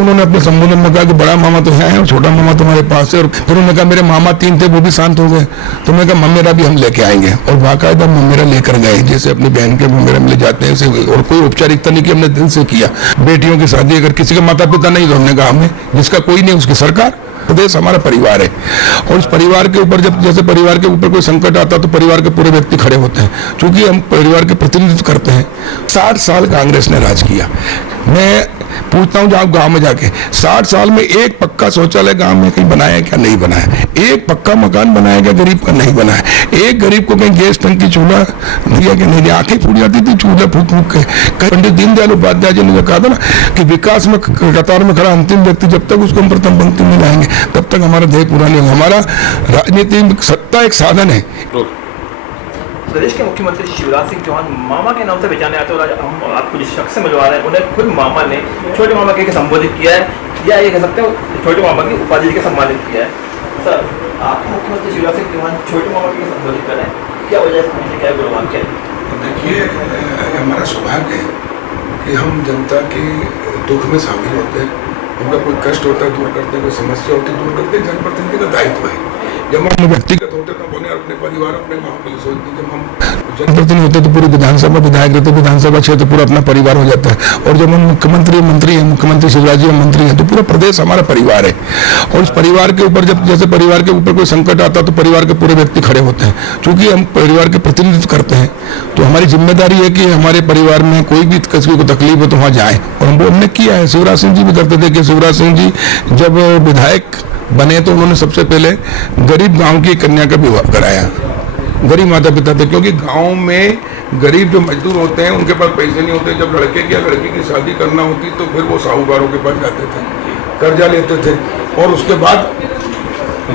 उन्होंने अपने संबोधन में कहा कि बड़ा मामा तो है और छोटा मामा तुम्हारे पास है। और फिर उन्होंने कहा मेरे मामा 3 थे वो भी शांत हो गए, तो मैंने कहा मम्मेरा भी हम लेके आएंगे। और बाकायदा मम्मेरा लेकर गए, जैसे अपनी बहन के मम्मेरा में ले जाते हैं ऐसे। और कोई औपचारिकता नहीं की, हमने दिल से किया। बेटियों की शादी अगर किसी के माता पिता नहीं तो हमने कहा हमें, जिसका कोई नहीं उसकी सरकार। प्रदेश हमारा परिवार है और इस परिवार के ऊपर जब जैसे परिवार के ऊपर कोई संकट आता तो परिवार के पूरे व्यक्ति खड़े होते हैं। क्योंकि हम परिवार के प्रतिनिधित्व करते हैं। 60 साल कांग्रेस ने राज किया। मैं पूछता हूं जब गांव में जाके 60 साल में एक पक्का शौचालय गांव में कहीं बनाया है क्या? नहीं बनाया। एक पक्का मकान बनाया क्या गरीब का? नहीं बनाया। एक गरीब को कहीं गैस टंकी चूल्हा दिया कि नहीं दिया? आंखें फूट जाती थी चूल्हा फूक फूक के। पंडित दीनदयाल उपाध्याय जी ने कहा था ना कि विकास में कतार में खड़ा अंतिम व्यक्ति जब तक उसको हम प्रथम पंक्ति में लाएंगे तब तक हमारा ध्येय पूरा नहीं होगा। हमारा राजनीति में सत्ता एक साधन है। प्रदेश के मुख्यमंत्री शिवराज सिंह चौहान मामा के नाम से पहचाने आते हैं और आज हम आपको जिस शख्स से मिलवा रहे हैं उन्हें खुद मामा ने छोटे मामा के संबोधित किया है, या ये कह सकते हो छोटे मामा की उपाधि के सम्मानित किया है। सर, आप मुख्यमंत्री शिवराज सिंह चौहान छोटे मामा के संबोधित कर रहे हैं, क्या वजह से, क्या गुणवान क्या है? देखिए, हमारा सौभाग्य है कि हम जनता के दुख में शामिल होते हैं, उनका कोई कष्ट होता है दूर करते हैं, कोई समस्या होती है दूर करते हैं। जनप्रतिनिधि का दायित्व है। जब हम व्यक्तिगत होते तो उन्हें अपने परिवार अपने गाँव के लिए सोचते, जब हम जनप्रतिनिधि होते तो पूरी विधानसभा विधायक रहते, विधानसभा क्षेत्र पूरा अपना परिवार हो जाता है। और जब हम मुख्यमंत्री मंत्री हैं, मुख्यमंत्री शिवराज जी मंत्री हैं, तो पूरा प्रदेश हमारा परिवार है। और इस परिवार के ऊपर जब जैसे परिवार के ऊपर कोई संकट आता तो परिवार के पूरे व्यक्ति खड़े होते हैं। क्योंकि हम परिवार के प्रतिनिधित्व करते हैं तो हमारी जिम्मेदारी है कि हमारे परिवार में कोई भी किसी को तकलीफ हो तो वहाँ जाए। और हमने किया है। शिवराज सिंह जी भी करते थे कि शिवराज सिंह जी जब विधायक बने तो उन्होंने सबसे पहले गरीब गांव की कन्या का विवाह कराया। गरीब माता पिता थे, क्योंकि गांव में गरीब जो मजदूर होते हैं उनके पास पैसे नहीं होते। जब लड़के की या लड़की की शादी करना होती तो फिर वो साहूकारों के पास जाते थे, कर्जा लेते थे और उसके बाद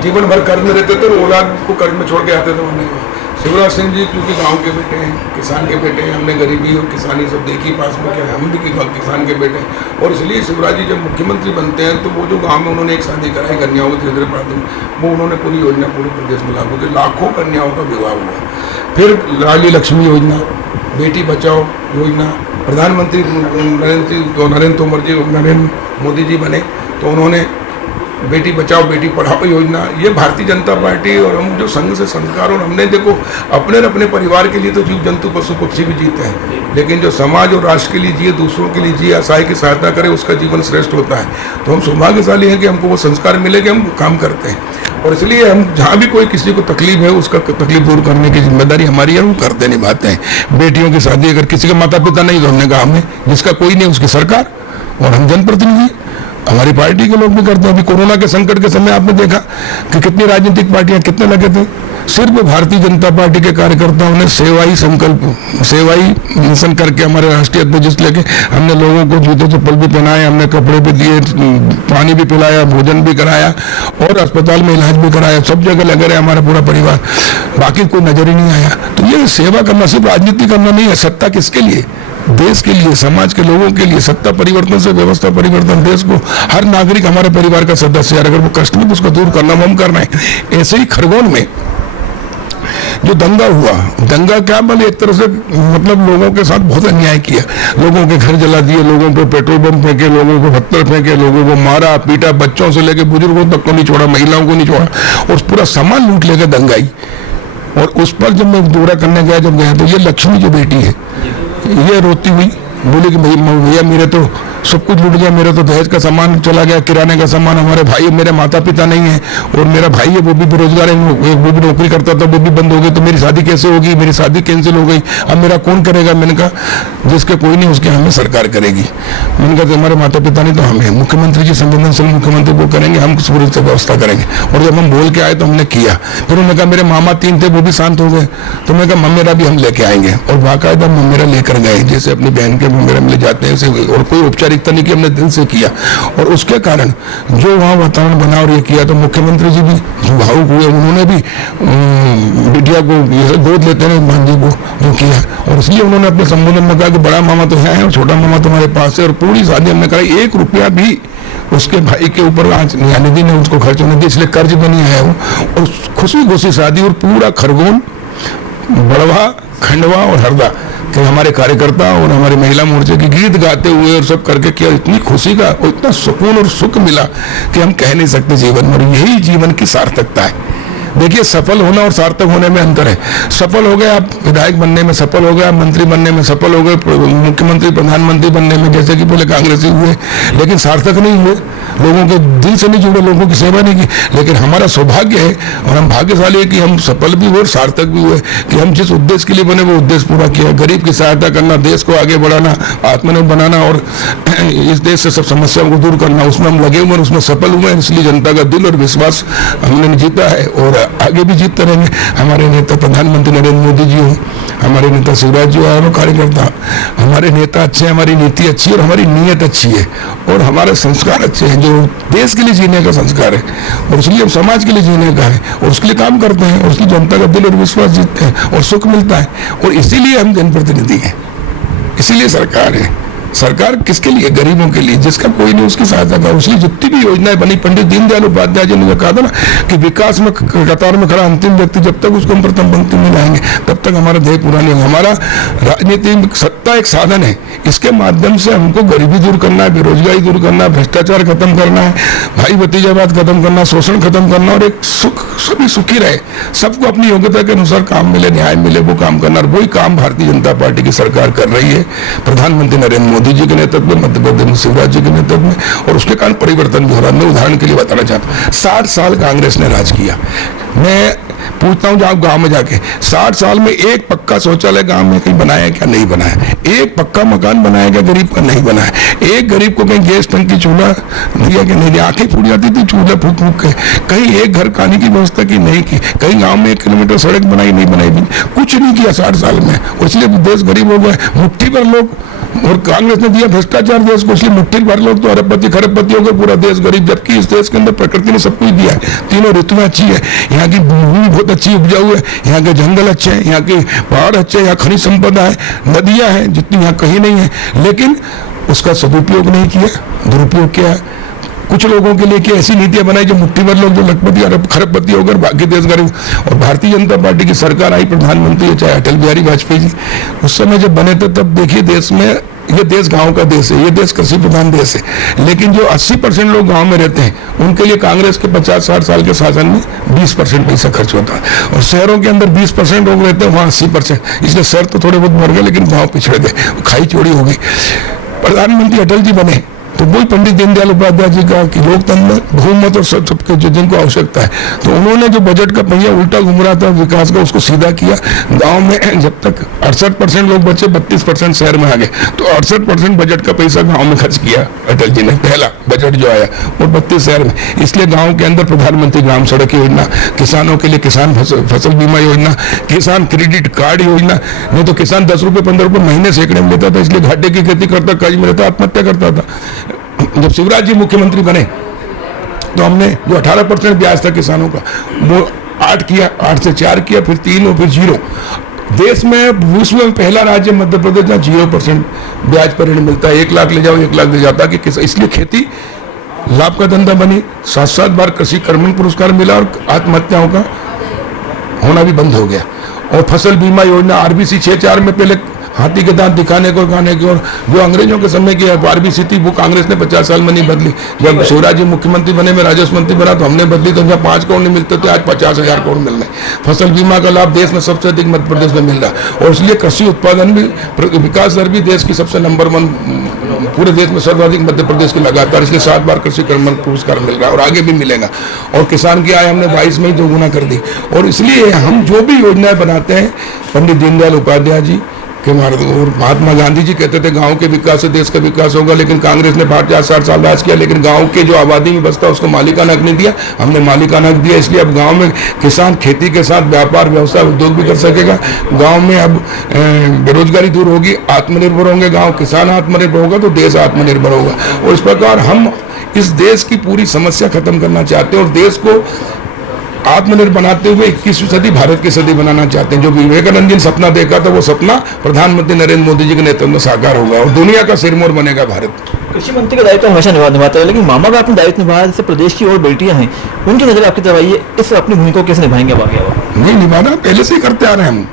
जीवन भर कर्ज में रहते थे और औलाद को कर्ज में छोड़ के आते थे। उन्होंने शिवराज सिंह जी क्योंकि गांव के बेटे हैं, किसान के बेटे हैं, हमने गरीबी और किसानी सब देखी पास में, क्या हम भी किसान के बेटे हैं। और इसलिए शिवराज जी जब मुख्यमंत्री बनते हैं तो वो जो गांव में उन्होंने एक शादी कराई कन्याओं को धीरे धीरे पढ़ाते वो उन्होंने पूरी योजना पूरे प्रदेश में लागू की। लाखों कन्याओं का विवाह हुआ। फिर लाडली लक्ष्मी योजना, बेटी बचाओ योजना, प्रधानमंत्री नरेंद्र तोमर जी नरेंद्र मोदी जी बने तो उन्होंने बेटी बचाओ बेटी पढ़ाओ योजना। ये भारतीय जनता पार्टी और हम जो संघ से संस्कार, और हमने देखो अपने परिवार के लिए तो जीव जंतु पशु पक्षी भी जीते हैं, लेकिन जो समाज और राष्ट्र के लिए जिए, दूसरों के लिए जिए, असहाय की सहायता करे, उसका जीवन श्रेष्ठ होता है। तो हम सौभाग्यशाली हैं कि हमको वो संस्कार मिले कि हम काम करते हैं। और इसलिए हम जहाँ भी कोई किसी को तकलीफ है उसका तकलीफ दूर करने की जिम्मेदारी हमारी है, हम करते निभाते हैं। बेटियों की शादी अगर किसी के माता पिता नहीं तो हमने कहा हमें, जिसका कोई नहीं उसकी सरकार। और हम जनप्रतिनिधि हमारी पार्टी के लोग भी करते हैं। अभी कोरोना के संकट के समय आपने देखा कि कितनी राजनीतिक पार्टियां कितने लगे थे। सिर्फ भारतीय जनता पार्टी के कार्यकर्ताओं ने सेवाई संकल्प सेवाई मिशन करके हमारे राष्ट्रीय अध्यक्ष लेके हमने लोगों को जूते चप्पल भी पहनाए, हमने कपड़े भी दिए, पानी भी पिलाया, भोजन भी कराया और अस्पताल में इलाज भी कराया। सब जगह लगे रहे हमारा पूरा परिवार, बाकी कोई नजर ही नहीं आया। तो ये सेवा करना सिर्फ राजनीति करना नहीं है। सत्ता किसके लिए? देश के लिए, समाज के लोगों के लिए। सत्ता परिवर्तन से व्यवस्था परिवर्तन। देश को हर नागरिक हमारे परिवार का सदस्य है। अगर वो कष्ट में उसको दूर करना हम करना है। ऐसे ही खरगोन में जो दंगा हुआ, दंगा क्या बोले, एक तरह से मतलब लोगों के साथ बहुत अन्याय किया। लोगों के घर जला दिए, लोगों पे पेट्रोल बम फेंके, लोगों को पत्थर फेंके, लोगों को मारा पीटा, बच्चों से लेकर बुजुर्गों तक को नहीं छोड़ा, महिलाओं को नहीं छोड़ा और पूरा सामान लूट लेकर दंगाई। और उस पर जब मैं दौरा करने गया जब गया तो ये लक्ष्मी जो बेटी है ये रोती हुई बोली कि भैया मेरे तो सब कुछ लूट गया, मेरा तो दहेज का सामान चला गया, किराने का सामान। हमारे भाई मेरे माता पिता नहीं है और मेरा भाई है वो भी बेरोजगार है, वो भी नौकरी करता था, वो भी बंद हो गई, तो मेरी शादी कैसे होगी? मेरी शादी कैंसिल हो गई, अब मेरा कौन करेगा? मैंने कहा जिसके कोई नहीं उसके हमें सरकार करेगी। मैंने कहा हमारे माता पिता नहीं तो हमें मुख्यमंत्री जी संवेदनशील मुख्यमंत्री वो करेंगे, हम पूरी व्यवस्था करेंगे। और जब हम बोल के आए तो हमने किया। फिर उन्होंने कहा मेरे मामा 3 थे वो भी शांत हो गए, तो मैंने कहा मम्मेरा भी हम लेके आएंगे। और बाकायदा मम्मेरा लेकर गए, जैसे अपनी बहन के मम्मेरा में ले जाते हैं। और कोई औपचारिकता नहीं की, हमने दिल से किया। और उसके कारण जो वहाँ वातावरण बना और ये किया तो मुख्यमंत्री जी भी भावुक हुए। उन्होंने भी बिटिया को गोद लेते हैं भांजी को वो किया। और इसलिए उन्होंने अपने संबोधन में कहा कि बड़ा मामा तो है और छोटा मामा तुम्हारे पास है। और पूरी शादी हमने कराई, 1 रुपया भी उसके भाई के ऊपर आज निधि ने उसको खर्च होने दिया, इसलिए कर्ज में नहीं आया वो। और खुशी खुशी शादी। और पूरा खरगोन, बड़वा, खंडवा और हरदा कि हमारे कार्यकर्ता और हमारे महिला मोर्चे के गीत गाते हुए और सब करके किया, इतनी खुशी का और इतना सुकून और सुख मिला कि हम कह नहीं सकते जीवन में। और यही जीवन की सार्थकता है। देखिए, सफल होना और सार्थक होने में अंतर है। सफल हो गए आप विधायक बनने में, सफल हो गए आप मंत्री बनने में, सफल हो गए मुख्यमंत्री प्रधानमंत्री बनने में, जैसे कि पहले कांग्रेसी हुए, लेकिन सार्थक नहीं हुए, लोगों के दिल से नहीं जुड़े, लोगों की सेवा नहीं की। लेकिन हमारा सौभाग्य है और हम भाग्यशाली है कि हम सफल भी हुए और सार्थक भी हुए, कि हम जिस उद्देश्य के लिए बने वो उद्देश्य पूरा किया। गरीब की सहायता करना, देश को आगे बढ़ाना, आत्मनिर्भर बनाना और इस देश से सब समस्याओं को दूर करना, उसमें हम लगे हुए, उसमें सफल हुए। इसलिए जनता का दिल और विश्वास हमने जीता है और आगे भी जीतते रहेंगे। हमारे नेता प्रधानमंत्री नरेंद्र मोदी जी हो, हमारे नेता शिवराज जी और कार्यकर्ता, हमारे नेता अच्छे हैं, हमारी नीति अच्छी है और हमारी नीयत अच्छी है और हमारे संस्कार अच्छे हैं, जो देश के लिए जीने का संस्कार है और इसलिए हम समाज के लिए जीने का है और उसके लिए काम करते हैं और उसकी जनता का दिल और विश्वास जीतते हैं और सुख मिलता है। और इसीलिए हम जनप्रतिनिधि हैं, इसीलिए सरकार है। सरकार किसके लिए? गरीबों के लिए, जिसका कोई नहीं उसकी सहायता करो। इसलिए जितनी भी योजनाएं बनी, पंडित दीनदयाल उपाध्याय जी ने कहा था ना कि विकास में कतार में खड़ा अंतिम व्यक्ति जब तक उसको हम प्रथम पंक्ति में लाएंगे तब तक हमारा ध्येय पूरा नहीं होगा। हमारा राजनीति में सत्ता एक साधन है, इसके माध्यम से हमको गरीबी दूर करना है, बेरोजगारी दूर करना है, भ्रष्टाचार खत्म करना है, भाई भतीजावाद खत्म करना, शोषण खत्म करना और एक सभी सुखी रहे, सबको अपनी योग्यता के अनुसार काम मिले, न्याय मिले, वो काम करना। और वही काम भारतीय जनता पार्टी की सरकार कर रही है, प्रधानमंत्री नरेंद्र मोदी जी के नेतृत्व में, मध्य प्रदेश में शिवराज जी के नेतृत्व में, और उसके कारण परिवर्तन भी हो रहा है। मैं उदाहरण के लिए बताना चाहता हूँ, 60 साल कांग्रेस ने राज किया। मैं पूछता हूँ आप गांव में जाके, 60 साल में एक पक्का शौचालय गांव में कहीं बनाया क्या? नहीं बनाया। एक पक्का मकान बनाया क्या गरीब का? नहीं बनाया। एक गरीब को कहीं गैस टंकी चूल्हा दिया कि नहीं दिया? आंखें फूट जाती थी चूल्हा फूक फूक के। कहीं एक घर खाने की व्यवस्था की? नहीं की। कहीं गांव में 1 किलोमीटर सड़क बनाई? नहीं बनाई। कुछ नहीं किया 60 साल में, और इसलिए देश गरीब हो गए। मुट्ठी भर लोग, और कांग्रेस ने दिया भ्रष्टाचार देश को, इसलिए मुट्ठी भर लोग तो अरबपति खरबपति हो गए, पूरा देश गरीब। जबकि इस देश के अंदर प्रकृति ने सब कुछ दिया है, तीनों ऋतुएं अच्छी है, यहाँ की भूमि बहुत अच्छी उपजाऊ है, यहाँ के जंगल अच्छे हैं, यहाँ के पहाड़ अच्छे हैं, यहाँ खनिज संपदा है, नदियां हैं जितनी यहाँ कहीं नहीं है, लेकिन उसका सदुपयोग नहीं किया, दुरुपयोग किया है। कुछ लोगों के लिए कि ऐसी नीतियां बनाई जो मुट्ठी भर लोग जो लखपति अरब खरबपति होकर बाकी देश गरीब। और भारतीय जनता पार्टी की सरकार आई, प्रधानमंत्री चाहे अटल बिहारी वाजपेयी जी, उस समय जब बने थे तब देखिए देश में, ये देश गांव का देश है, ये देश कृषि प्रधान देश है, लेकिन जो 80% लोग गांव में रहते हैं उनके लिए कांग्रेस के 50-60 साल के शासन में 20% पैसा खर्च होता है, और शहरों के अंदर 20% लोग रहते हैं, वहाँ 80%। इसलिए शहर तो थोड़े बहुत मर गए लेकिन गाँव पिछड़ गए, खाई चोरी हो गई। प्रधानमंत्री अटल जी बने तो वही पंडित दीनदयाल उपाध्याय जी का कि लोकतंत्र बहुमत और सबके जिनको आवश्यकता है, तो उन्होंने जो बजट का पहिया उल्टा घूम रहा था विकास का, उसको सीधा किया। गांव में जब तक 68% लोग बचे, 32% शहर में आ गए, तो 68% बजट का पैसा गांव में खर्च किया अटल जी ने, पहला बजट जो आया, और 32 शहर में। इसलिए गाँव के अंदर प्रधानमंत्री ग्राम सड़क योजना, किसानों के लिए किसान फसल बीमा योजना, किसान क्रेडिट कार्ड योजना। नहीं तो किसान 10 रुपये 15 रुपये महीने सैकड़े में लेता था, इसलिए घाटे की खेती करता, कर्ज में रहता, आत्महत्या करता था। जब शिवराज जी मुख्यमंत्री बने तो हमने जो 18% ब्याज था किसानों का, वो 8 किया, 8 से 4 किया, फिर 3 और फिर 0। देश में विश्व में पहला राज्य मध्य प्रदेश जहाँ 0% ब्याज पर ऋण मिलता है। 1 लाख ले जाओ 1 लाख दे जाता कि इसलिए खेती लाभ का धंधा बनी। 7-7 बार कृषि कर्मण पुरस्कार मिला और आत्महत्याओं का होना भी बंद हो गया। और फसल बीमा योजना RBC 6-4 में पहले हाथी के दांत दिखाने को खाने की, और जो अंग्रेजों के समय की RBC थी वो कांग्रेस ने 50 साल में नहीं बदली। जब शिवराज जी मुख्यमंत्री बने, में राजस्व मंत्री बना तो हमने बदली, तो जहाँ 5 करोड़ नहीं मिलते थे आज 50,000 करोड़ मिल रहे। फसल बीमा का लाभ देश में सबसे अधिक मध्य प्रदेश में मिल रहा, और इसलिए कृषि उत्पादन भी, विकास दर भी देश की सबसे नंबर 1, पूरे देश में सर्वाधिक मध्य प्रदेश की लगातार, इसलिए 7 बार कृषि कर्मण पुरस्कार मिल रहा है और आगे भी मिलेगा। और किसान की आय हमने 22 में ही 2 गुना कर दी। और इसलिए हम जो भी योजनाएं बनाते हैं, पंडित दीनदयाल उपाध्याय जी के और महात्मा गांधी जी कहते थे गांव के विकास से देश का विकास होगा, लेकिन कांग्रेस ने 60 साल राज किया, लेकिन गांव के जो आबादी में बसता उसको मालिकाना हक नहीं दिया। हमने मालिकाना हक दिया, इसलिए अब गांव में किसान खेती के साथ व्यापार, व्यवसाय, उद्योग भी कर सकेगा। गांव में अब बेरोजगारी दूर होगी, आत्मनिर्भर होंगे गांव, किसान आत्मनिर्भर होगा तो देश आत्मनिर्भर होगा। और इस प्रकार हम इस देश की पूरी समस्या खत्म करना चाहते हैं और देश को आत्मनिर्भर बनाते हुए 21वीं सदी भारत की सदी बनाना चाहते हैं। जो विवेकानंद जी ने सपना देखा था वो सपना प्रधानमंत्री नरेंद्र मोदी जी के नेतृत्व में साकार होगा और दुनिया का सिरमौर बनेगा भारत। कृषि मंत्री का दायित्व हमेशा निभाता है, लेकिन मामा का अपने दायित्व निभाया, जैसे प्रदेश की और बेटियां हैं उनकी नजर आपकी तरफ आई है, इस अपनी भूमिका को कैसे निभाएंगे? नहीं निभाना पहले से ही करते आ रहे हैं हम।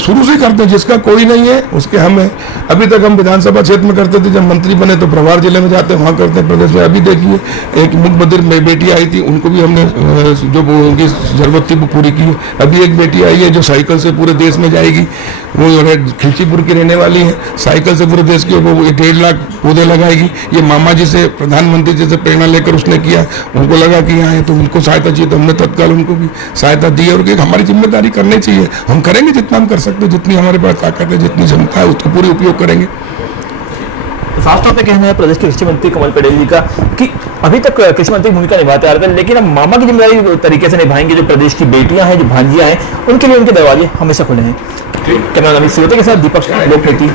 शुरू से करते हैं, जिसका कोई नहीं है उसके हम हैं। अभी तक हम विधानसभा क्षेत्र में करते थे, जब मंत्री बने तो प्रभार जिले में जाते हैं, वहाँ करते हैं प्रदेश में। अभी देखिए एक मुख्यमंत्री में बेटी आई थी, उनको भी हमने जो उनकी जरूरत थी वो पूरी की है। अभी एक बेटी आई है जो साइकिल से पूरे देश में जाएगी, वो खिलचीपुर की रहने वाली है, साइकिल से पूरे देश के वो 1.5 लाख पौधे लगाएगी। ये मामा जी से, प्रधानमंत्री जी से प्रेरणा लेकर उसने किया, उनको लगा कि यहाँ है तो उनको सहायता चाहिए, तो हमने तत्काल उनको भी सहायता दी। और हमारी जिम्मेदारी करनी चाहिए, हम करेंगे जितना हम कर सकते हैं, जितनी हमारे पास ताकत है, जितनी क्षमता है उसका पूरी उपयोग करेंगे। तो साफ तौर पे कहना है प्रदेश के कृषि मंत्री कमल पटेल जी का कि अभी तक कृषि मंत्री भूमिका निभाते आ रहे थे, लेकिन अब मामा की जिम्मेदारी तरीके से निभाएंगे। जो प्रदेश की बेटियां हैं, जो भांजियां हैं, उनके लिए उनके दरवाजे हमेशा खुले हैं। कैमरा नबी के साथ दीपक लोकनीति।